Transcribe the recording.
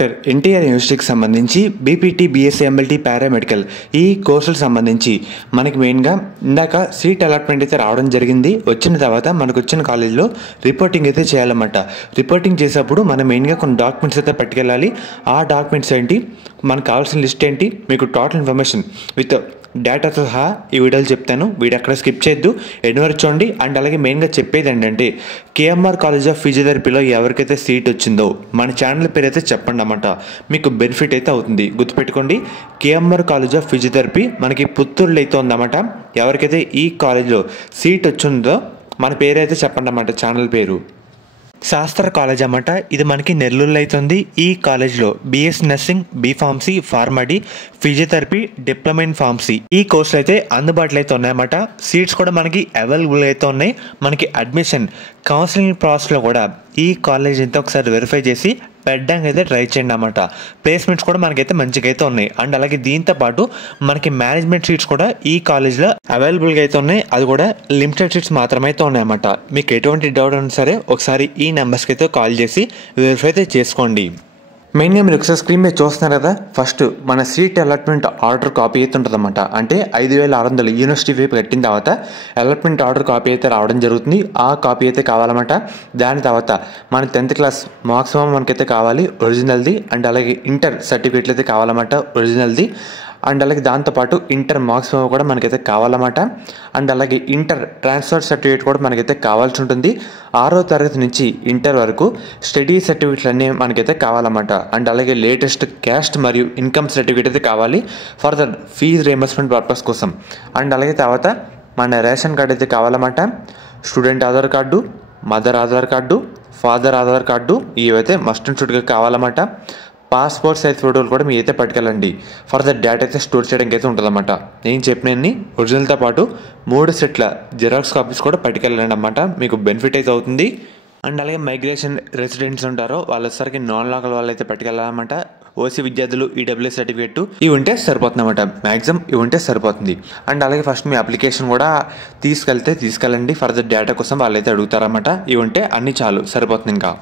Doctor NTR యూనివర్సిటీకి సంబంధించి BPT, BSc, MLT, paramedical ఈ కోర్సులకు సంబంధించి మనకి మెయిన్గా ఇందాక సీట్ అలాట్మెంట్ అయితే రావడం జరిగింది. వచ్చిన తర్వాత మనకు వచ్చిన కాలేజీలో రిపోర్టింగ్ అయితే చేయాలన్నమాట. రిపోర్టింగ్ చేసేటప్పుడు మనం మెయిన్గా కొన్ని డాక్యుమెంట్స్ అయితే పట్టుకెళ్ళాలి. ఆ డాక్యుమెంట్స్ ఏంటి, మనకు కావాల్సిన లిస్ట్ ఏంటి, మీకు టోటల్ ఇన్ఫర్మేషన్ విత్ డేటాతో సహా ఈ వీడియోలు చెప్తాను. వీడియో అక్కడ స్కిప్ చేయొద్దు, ఎండ్ వరకు చూడండి. అండ్ అలాగే మెయిన్గా చెప్పేది ఏంటంటే కేఎంఆర్ కాలేజ్ ఆఫ్ ఫిజియోథెరపీలో ఎవరికైతే సీట్ వచ్చిందో మన ఛానల్ పేరు అయితే చెప్పండి అన్నమాట. మీకు బెనిఫిట్ అయితే అవుతుంది. గుర్తుపెట్టుకోండి, కేఎంఆర్ కాలేజ్ ఆఫ్ ఫిజియోథెరపీ మనకి పుత్తూరులో అయితే ఉందన్నమాట. ఎవరికైతే ఈ కాలేజ్లో సీట్ వచ్చిందో మన పేరు అయితే చెప్పండి అన్నమాట. ఛానల్ పేరు శాస్త్ర కాలేజ్ అన్నమాట. ఇది మనకి నెల్లూరులో అవుతుంది. ఈ కాలేజ్లో BS nursing, B Pharmacy, Pharm D, physiotherapy, diploma in pharmacy ఈ కోర్సులు అయితే అందుబాటులో అయితే ఉన్నాయన్నమాట. సీట్స్ కూడా మనకి అవైలబుల్ అయితే ఉన్నాయి. మనకి అడ్మిషన్ కౌన్సిలింగ్ ప్రాసెస్లో కూడా ఈ కాలేజ్ అయితే ఒకసారి వెరిఫై చేసి పెట్టడానికి అయితే ట్రై చేయండి అన్నమాట. ప్లేస్మెంట్స్ కూడా మనకైతే మంచిగా అయితే ఉన్నాయి. అండ్ అలాగే దీంతో పాటు మనకి మేనేజ్మెంట్ సీట్స్ కూడా ఈ కాలేజ్లో అవైలబుల్గా అయితే ఉన్నాయి. అది కూడా లిమిటెడ్ సీట్స్ మాత్రమే అయితే ఉన్నాయన్నమాట. మీకు ఎటువంటి డౌట్ ఉన్నా సరే ఒకసారి ఈ నెంబర్స్కి అయితే కాల్ చేసి వెరిఫై అయితే చేసుకోండి. మెయిన్గా మీరు ఒకసారి స్క్రీన్ మీద చూస్తున్నారు కదా, ఫస్ట్ మన సీట్ అలాట్మెంట్ ఆర్డర్ కాపీ అయితే ఉంటుంది అన్నమాట. అంటే 5,600 యూనివర్సిటీ వైపు కట్టిన తర్వాత అలాట్మెంట్ ఆర్డర్ కాపీ అయితే రావడం జరుగుతుంది. ఆ కాపీ అయితే కావాలన్నమాట. దాని తర్వాత మన 10th క్లాస్ మాక్సిమం మనకైతే కావాలి ఒరిజినల్ది. అండ్ అలాగే ఇంటర్ సర్టిఫికేట్లు అయితే కావాలన్నమాట ఒరిజినల్ది. అండ్ అలాగే దాంతోపాటు ఇంటర్ మార్క్స్ కూడా మనకైతే కావాలన్నమాట. అండ్ అలాగే ఇంటర్ ట్రాన్స్ఫర్ సర్టిఫికేట్ కూడా మనకైతే కావాల్సి ఉంటుంది. 6వ తరగతి నుంచి ఇంటర్ వరకు స్టడీ సర్టిఫికేట్లు అన్నీ మనకైతే కావాలన్నమాట. అండ్ అలాగే లేటెస్ట్ క్యాస్ట్ మరియు ఇన్కమ్ సర్టిఫికేట్ అయితే కావాలి for the fees reimbursement purpose కోసం. అండ్ అలాగే తర్వాత మన రేషన్ కార్డు అయితే కావాలన్నమాట. Student Aadhaar card, mother Aadhaar card, father Aadhaar card ఇవైతే మస్ట్ అండ్ షుడ్గా కావాలన్నమాట. పాస్పోర్ట్ సైజ్ ఫోటోలు కూడా మీ అయితే పట్టుకెళ్ళండి. ఫర్దర్ డేటా అయితే స్టోర్ చేయడానికి అయితే ఉంటుందన్నమాట. నేను చెప్పినన్ని ఒరిజినల్తో పాటు 3 సెట్ల జిరాక్స్ కాపీస్ కూడా పట్టుకెళ్ళండి అన్నమాట. మీకు బెనిఫిట్ అయితే అవుతుంది. అండ్ అలాగే మైగ్రేషన్ రెసిడెంట్స్ ఉంటారో వాళ్ళసరికి నాన్ లోకల్ వాళ్ళు అయితే పట్టుకెళ్ళాలన్నమాట. ఓసీ విద్యార్థులు ఈడబ్ల్యూఎస్ సర్టిఫికేట్ ఇవి ఉంటే సరిపోతుంది అన్నమాట. మ్యాక్సిమం ఇవి ఉంటే సరిపోతుంది. అండ్ అలాగే ఫస్ట్ మీ అప్లికేషన్ కూడా తీసుకెళ్ళండి. ఫర్దర్ డేటా కోసం వాళ్ళైతే అడుగుతారన్నమాట. ఇవి ఉంటే అన్ని చాలు, సరిపోతుంది ఇంకా.